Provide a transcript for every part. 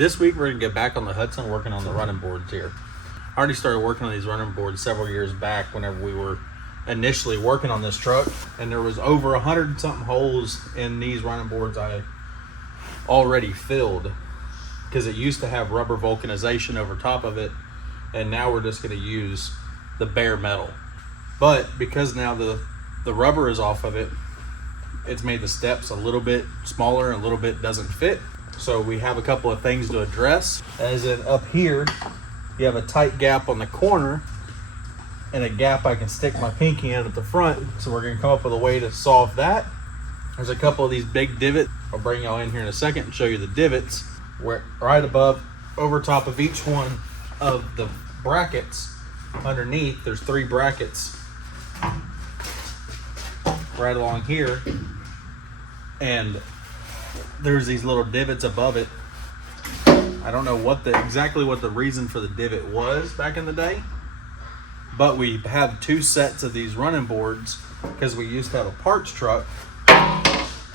This week we're gonna get back on the Hudson working on the running boards here. I already started working on these running boards several years back whenever we were initially working on this truck, and there was over 100 and something holes in these running boards I already filled because it used to have rubber vulcanization over top of it, and now we're just gonna use the bare metal. But because now the rubber is off of it, it's made the steps a little bit smaller and a little bit doesn't fit. So we have a couple of things to address. As in up here, you have a tight gap on the corner and a gap I can stick my pinky in at the front. So we're gonna come up with a way to solve that. There's a couple of these big divots. I'll bring y'all in here in a second and show you the divots. Where right above, over top of each one of the brackets underneath, there's 3 brackets right along here. And there's these little divots above it. I don't know exactly what the reason for the divot was back in the day, but we have 2 sets of these running boards because we used to have a parts truck.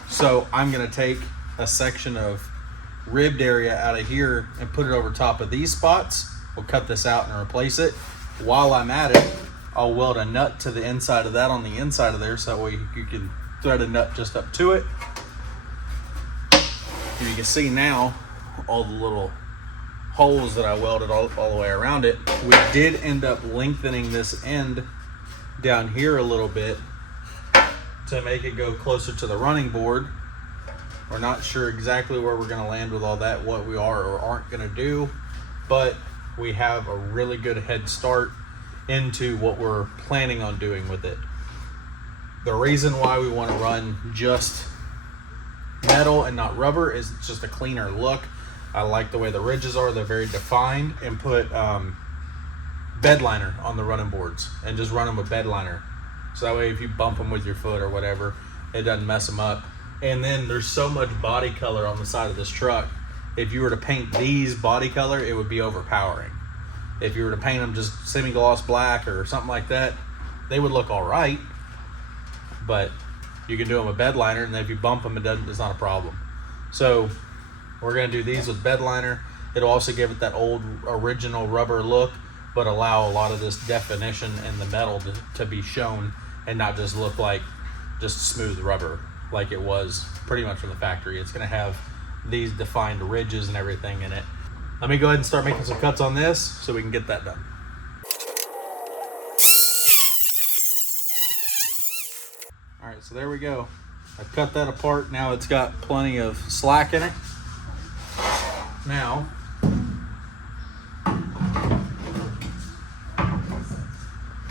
So I'm gonna take a section of ribbed area out of here and put it over top of these spots. We'll cut this out and replace it. While I'm at it, I'll weld a nut to the inside of that on the inside of there, so that way you can thread a nut just up to it. And you can see now all the little holes that I welded all the way around it. We did end up lengthening this end down here a little bit to make it go closer to the running board. We're not sure exactly where we're gonna land with all that, what we are or aren't gonna do, but we have a really good head start into what we're planning on doing with it. The reason why we wanna run just metal and not rubber is it's just a cleaner look. I like the way the ridges are, they're very defined, and put bed liner on the running boards and just run them with bed liner. So that way if you bump them with your foot or whatever, it doesn't mess them up. And then there's so much body color on the side of this truck. If you were to paint these body color, it would be overpowering. If you were to paint them just semi-gloss black or something like that, they would look all right, but you can do them with bed liner, and then if you bump them, it's not a problem. So we're gonna do these with bed liner. It'll also give it that old original rubber look, but allow a lot of this definition in the metal to be shown and not just look like just smooth rubber like it was pretty much from the factory. It's gonna have these defined ridges and everything in it. Let me go ahead and start making some cuts on this so we can get that done. All right, so there we go. I've cut that apart. Now it's got plenty of slack in it. Now,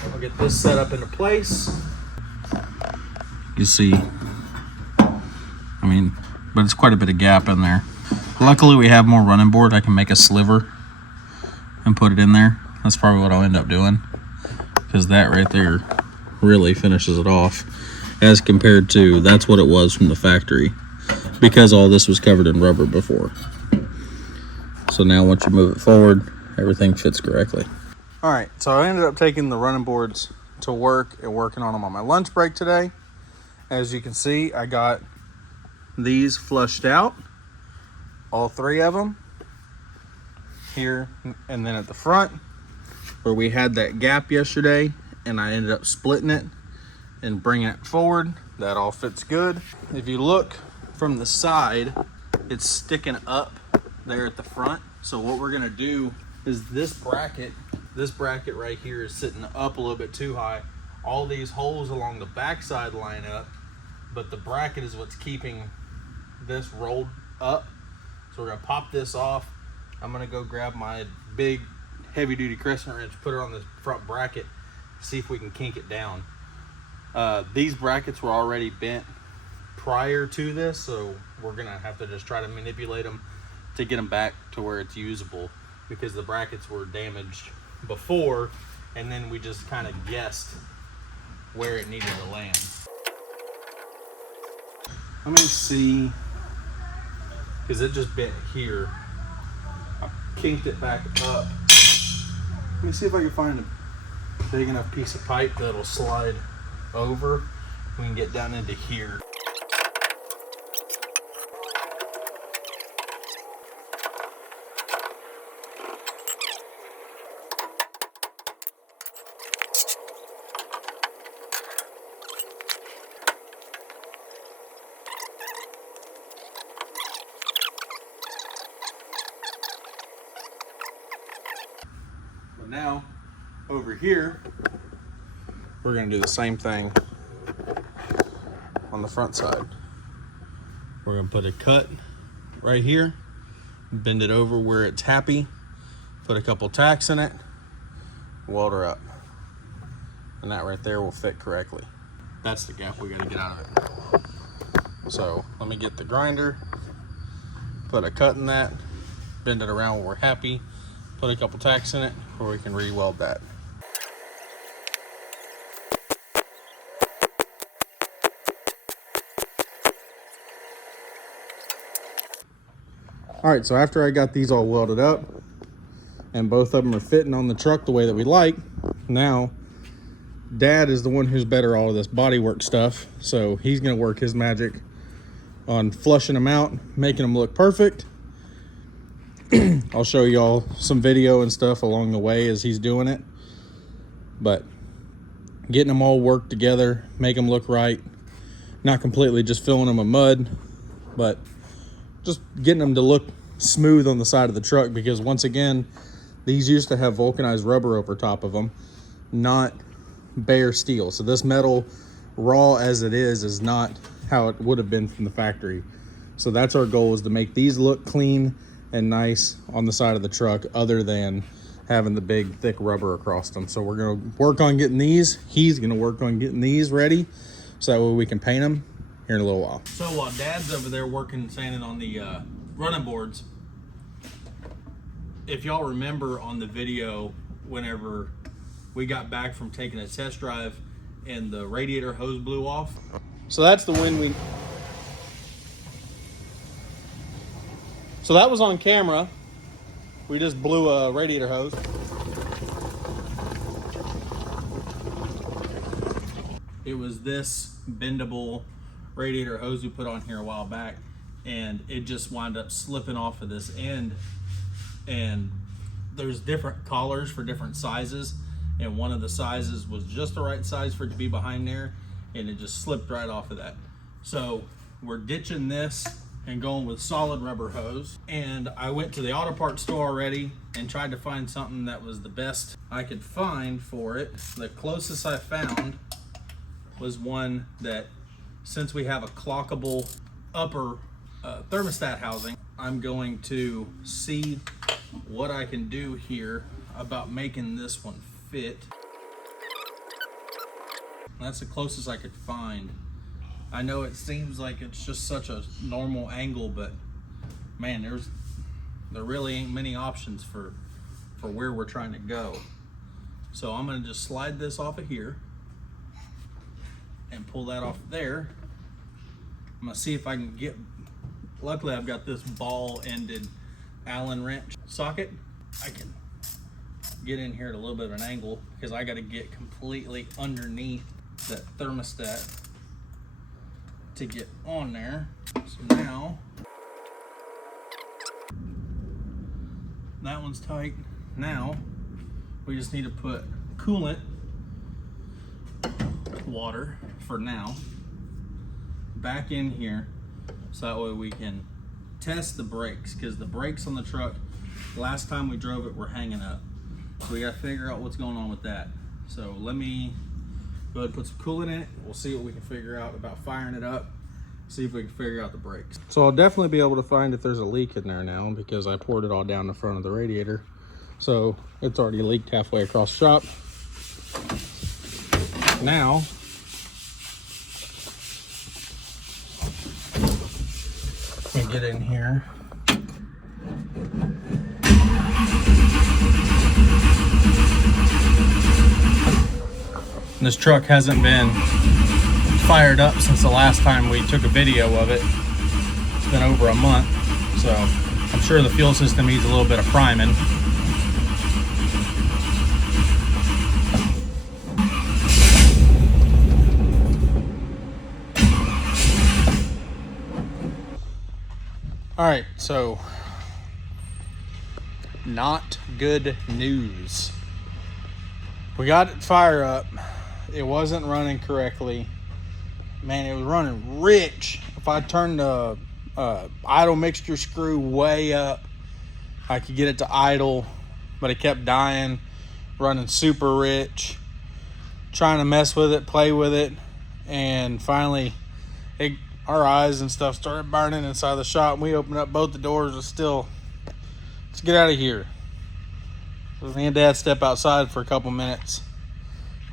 I'll get this set up into place. You see, but it's quite a bit of gap in there. Luckily we have more running board. I can make a sliver and put it in there. That's probably what I'll end up doing, because that right there really finishes it off as compared to that's what it was from the factory, because all this was covered in rubber before. So now once you move it forward, everything fits correctly. All right, so I ended up taking the running boards to work and working on them on my lunch break today. As you can see, I got these flushed out, all 3 of them here, and then at the front where we had that gap yesterday, and I ended up splitting it and bringing it forward. That all fits good. If you look from the side, it's sticking up there at the front. So what we're gonna do is this bracket right here is sitting up a little bit too high. All these holes along the backside line up, but the bracket is what's keeping this rolled up. So we're gonna pop this off. I'm gonna go grab my big heavy duty crescent wrench, put it on this front bracket, see if we can kink it down. These brackets were already bent prior to this, so we're gonna have to just try to manipulate them to get them back to where it's usable, because the brackets were damaged before, and then we just kind of guessed where it needed to land. Let me see, because it just bent here. I kinked it back up. Let me see if I can find a big enough piece of pipe that'll slide over. We can get down into here. Now, over here, we're gonna do the same thing on the front side. We're gonna put a cut right here, bend it over where it's happy, put a couple tacks in it, weld her up. And that right there will fit correctly. That's the gap we gotta get out of it. So let me get the grinder, put a cut in that, bend it around where we're happy, put a couple tacks in it where we can re-weld that. All right, so after I got these all welded up and both of them are fitting on the truck the way that we like, now Dad is the one who's better all of this bodywork stuff. So he's gonna work his magic on flushing them out, making them look perfect. I'll show y'all some video and stuff along the way as he's doing it. But getting them all worked together, make them look right. Not completely just filling them with mud, but just getting them to look smooth on the side of the truck, because once again, these used to have vulcanized rubber over top of them, not bare steel. So this metal, raw as it is not how it would have been from the factory. So that's our goal, is to make these look clean and nice on the side of the truck, other than having the big thick rubber across them. So we're gonna work on getting these, he's gonna work on getting these ready, so that way we can paint them here in a little while. So while Dad's over there working, sanding on the running boards, if y'all remember on the video, whenever we got back from taking a test drive and the radiator hose blew off. So that's the wind so that was on camera. We just blew a radiator hose. It was this bendable radiator hose we put on here a while back, and it just wound up slipping off of this end. And there's different collars for different sizes, and one of the sizes was just the right size for it to be behind there, and it just slipped right off of that. So we're ditching this and going with solid rubber hose. And I went to the auto parts store already and tried to find something that was the best I could find for it. The closest I found was one that, since we have a clockable upper thermostat housing, I'm going to see what I can do here about making this one fit. That's the closest I could find. I know it seems like it's just such a normal angle, but man, there really ain't many options for where we're trying to go. So I'm gonna just slide this off of here and pull that off there. I'm gonna see if I can get, luckily I've got this ball-ended Allen wrench socket. I can get in here at a little bit of an angle, because I got to get completely underneath that thermostat to get on there. So now that one's tight. Now we just need to put coolant water for now back in here, so that way we can test the brakes, because the brakes on the truck, last time we drove it, were hanging up. So we got to figure out what's going on with that. So let me go ahead and put some coolant in it. We'll see what we can figure out about firing it up, see if we can figure out the brakes. So I'll definitely be able to find if there's a leak in there now, because I poured it all down the front of the radiator. So it's already leaked halfway across the shop. Now we get in here. This truck hasn't been fired up since the last time we took a video of it. It's been over a month, so I'm sure the fuel system needs a little bit of priming. All right, so not good news. We got it fire up. It wasn't running correctly. Man, it was running rich. If I turned the idle mixture screw way up, I could get it to idle, but it kept dying. running super rich, trying to mess with it, play with it, and finally our eyes and stuff started burning inside the shop, and we opened up both the doors. It's still, let's get out of here. So me and Dad step outside for a couple minutes,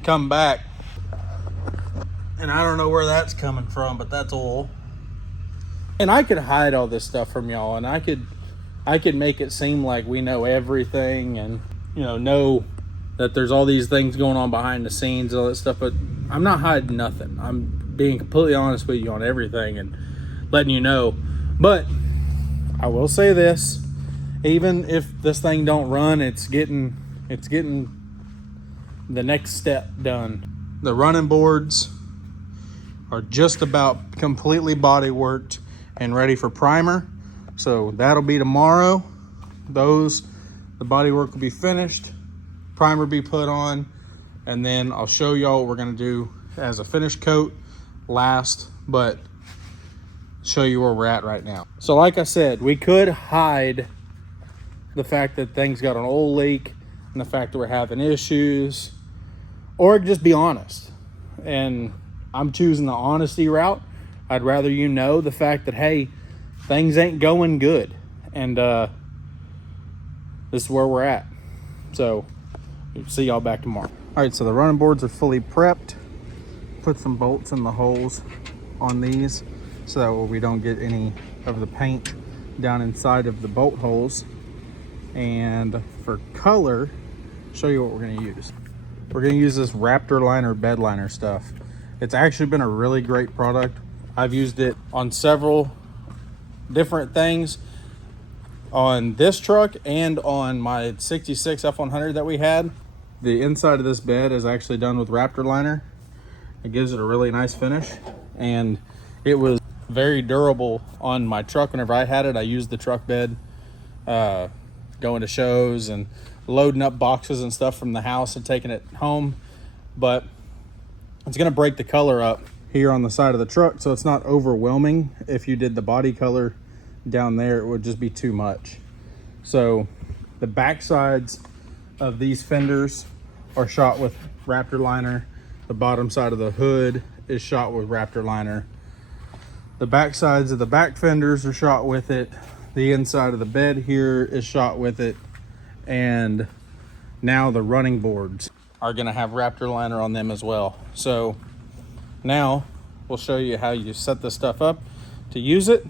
come back, and I don't know where that's coming from, but that's oil. And I could hide all this stuff from y'all, and I could make it seem like we know everything, and know that there's all these things going on behind the scenes, all that stuff, but I'm not hiding nothing. I'm being completely honest with you on everything and letting you know. But I will say this, even if this thing don't run, it's getting the next step done. The running boards are just about completely body worked and ready for primer, so that'll be tomorrow. The body work will be finished, primer be put on, and then I'll show y'all what we're gonna do as a finish coat last, but show you where we're at right now. So like I said, we could hide the fact that things got an oil leak and the fact that we're having issues, or just be honest. And I'm choosing the honesty route. I'd rather the fact that, hey, things ain't going good, and this is where we're at. So see y'all back tomorrow. All right, so the running boards are fully prepped. Put some bolts in the holes on these so that way we don't get any of the paint down inside of the bolt holes. And for color, show you what we're going to use. We're going to use this Raptor liner bed liner stuff. It's actually been a really great product. I've used it on several different things on this truck and on my 66 F100 that we had. The inside of this bed is actually done with Raptor liner. It gives it a really nice finish, and it was very durable on my truck. Whenever I had it, I used the truck bed going to shows and loading up boxes and stuff from the house and taking it home, but it's going to break the color up here on the side of the truck, so it's not overwhelming. If you did the body color down there, it would just be too much. So the back sides of these fenders are shot with Raptor liner. The bottom side of the hood is shot with Raptor liner. The back sides of the back fenders are shot with it. The inside of the bed here is shot with it. And now the running boards are gonna have Raptor liner on them as well. So now we'll show you how you set this stuff up to use it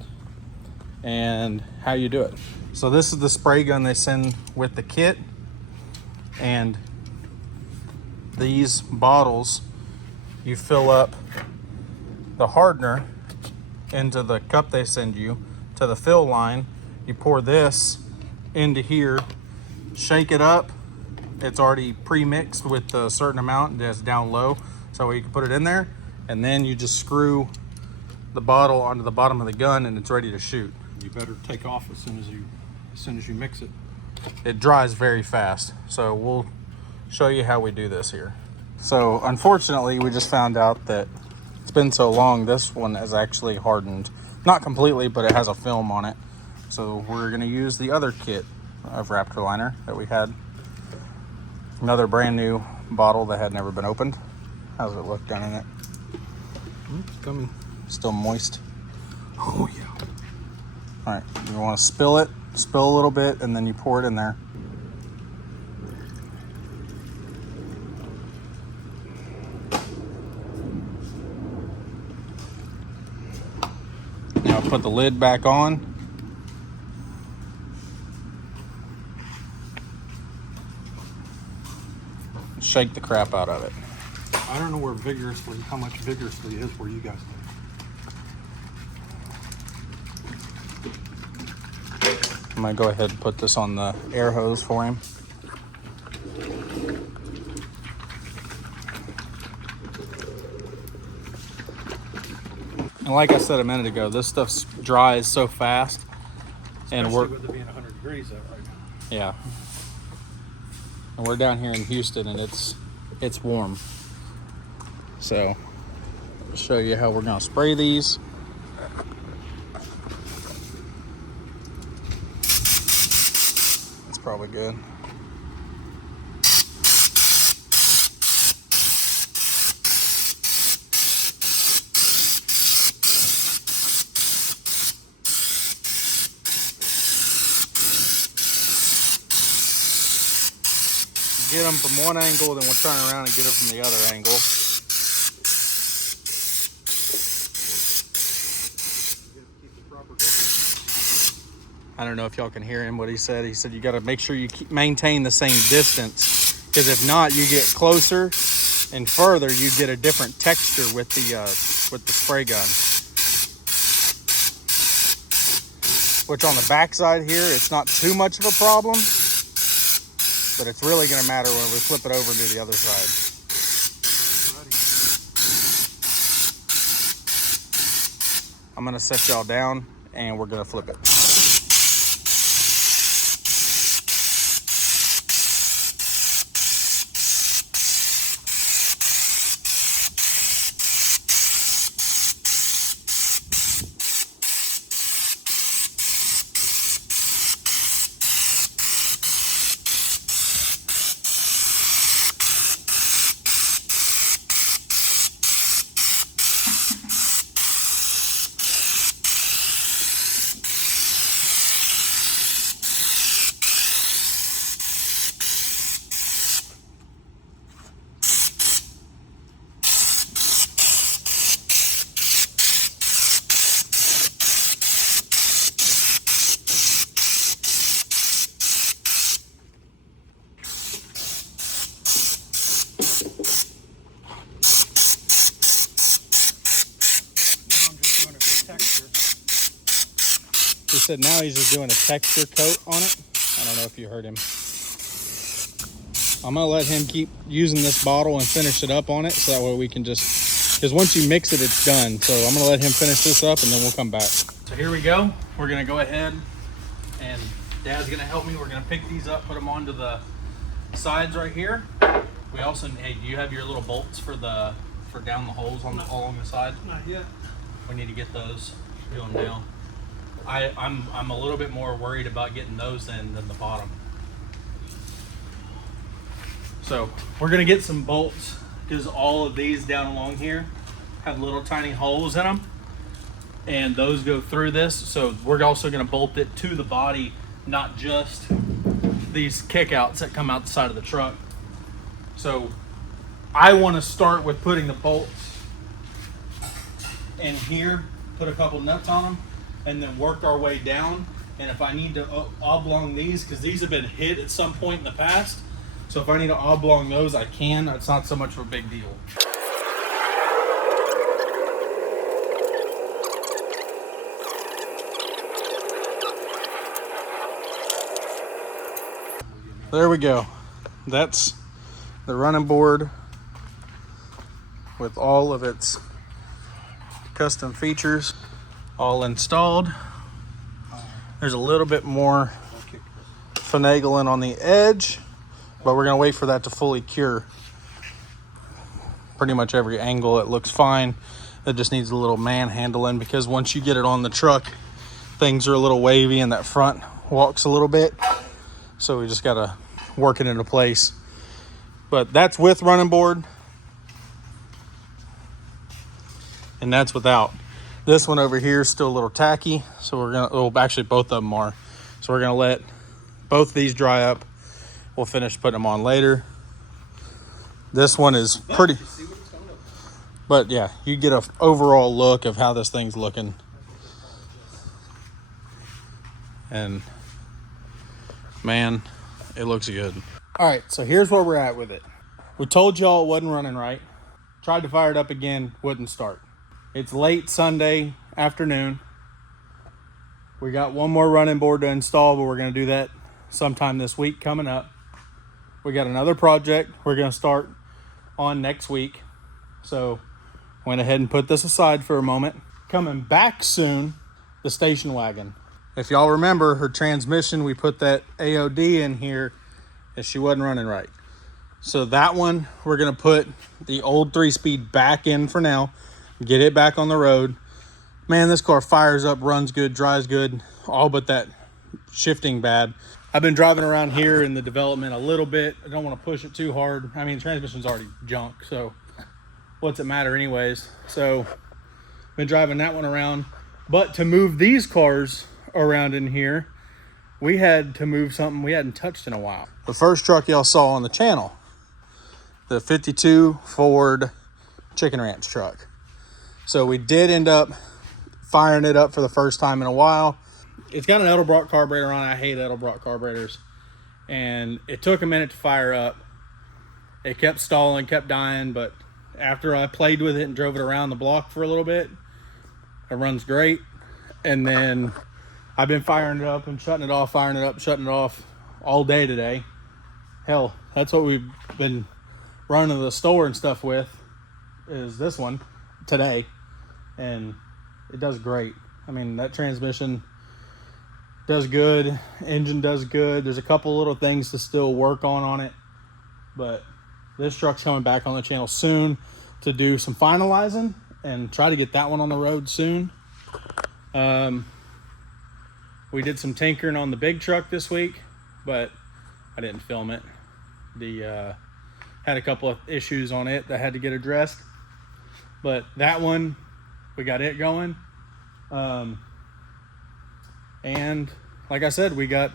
and how you do it. So this is the spray gun they send with the kit, and these bottles, you fill up the hardener into the cup they send you to the fill line. You pour this into here, shake it up. It's already pre-mixed with a certain amount that's down low, so you can put it in there, and then you just screw the bottle onto the bottom of the gun and it's ready to shoot. You better take off as soon as you mix it. It dries very fast, so we'll show you how we do this here. So unfortunately, we just found out that it's been so long, this one is actually hardened. Not completely, but it has a film on it. So we're gonna use the other kit of Raptor liner that we had. Another brand new bottle that had never been opened. How's it look down in it? It's coming. Still moist. Oh yeah. All right, you wanna spill a little bit, and then you pour it in there. Now put the lid back on. Shake the crap out of it. I don't know how much vigorously is where you guys live. I'm gonna go ahead and put this on the air hose for him. And like I said a minute ago, this stuff dries so fast. And Especially with it being 100 degrees out right now. Yeah. And we're down here in Houston, and it's warm. So I'll show you how we're gonna spray these. That's probably good. get them from one angle, then we'll turn around and get them from the other angle. I don't know if y'all can hear him, what he said. He said you got to make sure you maintain the same distance, because if not, you get closer and further, you get a different texture with the spray gun. Which on the back side here, it's not too much of a problem, but it's really going to matter when we flip it over and do the other side. I'm going to set y'all down and we're going to flip it. He said now he's just doing a texture coat on it. I don't know if you heard him. I'm gonna let him keep using this bottle and finish it up on it, so that way we can just, because once you mix it, it's done. So I'm gonna let him finish this up and then we'll come back. So here we go. We're gonna go ahead and Dad's gonna help me. We're gonna pick these up, put them onto the sides right here. We also, hey, do you have your little bolts for down the holes on along the side? Not yet. We need to get those, do them down. I'm a little bit more worried about getting those in than the bottom. So we're gonna get some bolts, because all of these down along here have little tiny holes in them, and those go through this. So we're also gonna bolt it to the body, not just these kickouts that come out the side of the truck. So I want to start with putting the bolts in here, put a couple nuts on them, and then work our way down. And if I need to oblong these, because these have been hit at some point in the past, so if I need to oblong those, I can. It's not so much of a big deal. There we go. That's the running board with all of its custom features all installed. There's a little bit more finagling on the edge, but we're gonna wait for that to fully cure. Pretty much every angle it looks fine. It just needs a little manhandling, because once you get it on the truck, things are a little wavy and that front walks a little bit. So we just gotta work it into place. But that's with running board, and that's without. This one over here is still a little tacky, so we're gonna, well, actually both of them are. So we're gonna let both these dry up. We'll finish putting them on later. This one is pretty, but yeah, you get an overall look of how this thing's looking. And man, it looks good. All right, so here's where we're at with it. We told y'all it wasn't running right. Tried to fire it up again, wouldn't start. It's late Sunday afternoon. We got one more running board to install, but we're gonna do that sometime this week coming up. We got another project we're gonna start on next week. So went ahead and put this aside for a moment. Coming back soon, the station wagon. If y'all remember her transmission, we put that AOD in here and she wasn't running right. So that one, we're gonna put the old 3-speed back in for now, get it back on the road. Man, this car fires up, runs good, drives good, all but that shifting bad. I've been driving around here in the development a little bit. I don't want to push it too hard. I mean, the transmission's already junk, so what's it matter anyways? So been driving that one around. But to move these cars around in here, we had to move something we hadn't touched in a while. The first truck y'all saw on the channel, the 52 Ford Chicken Ranch truck. So we did end up firing it up for the first time in a while. It's got an Edelbrock carburetor on it. I hate Edelbrock carburetors. And it took a minute to fire up. It kept stalling, kept dying, but after I played with it and drove it around the block for a little bit, it runs great. And then I've been firing it up and shutting it off, firing it up, shutting it off all day today. Hell, that's what we've been running to the store and stuff with, is this one today. And it does great. I mean, that transmission does good, engine does good. There's a couple little things to still work on it, but this truck's coming back on the channel soon to do some finalizing and try to get that one on the road soon. We did some tinkering on the big truck this week, but I didn't film it. Had a couple of issues on it that had to get addressed, but that one, we got it going. And like I said, we got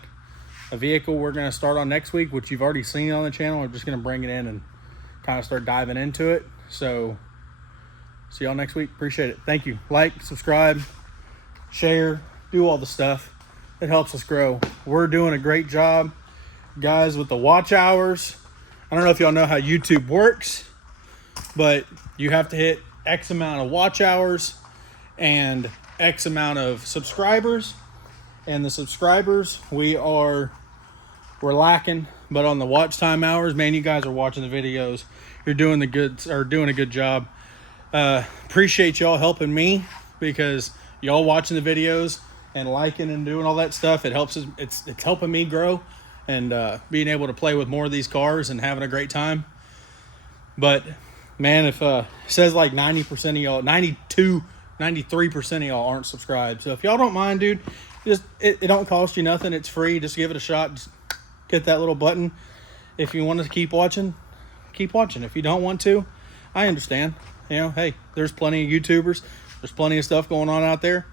a vehicle we're going to start on next week, which you've already seen on the channel. I'm just going to bring it in and kind of start diving into it. So see y'all next week. Appreciate it. Thank you. Like, subscribe, share, do all the stuff. It helps us grow. We're doing a great job, guys, with the watch hours. I don't know if y'all know how YouTube works, but you have to hit X amount of watch hours and X amount of subscribers. And the subscribers, we're lacking, but on the watch time hours, man, you guys are watching the videos. You're doing a good job. Appreciate y'all helping me, because y'all watching the videos and liking and doing all that stuff, it helps us. It's helping me grow and being able to play with more of these cars and having a great time. But man, if it says like 90% of y'all, 93% of y'all aren't subscribed. So if y'all don't mind, dude, just it don't cost you nothing. It's free. Just give it a shot. Just hit that little button. If you want to keep watching, keep watching. If you don't want to, I understand. You know, hey, there's plenty of YouTubers. There's plenty of stuff going on out there.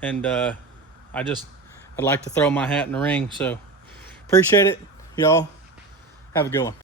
And I'd like to throw my hat in the ring. So appreciate it. Y'all have a good one.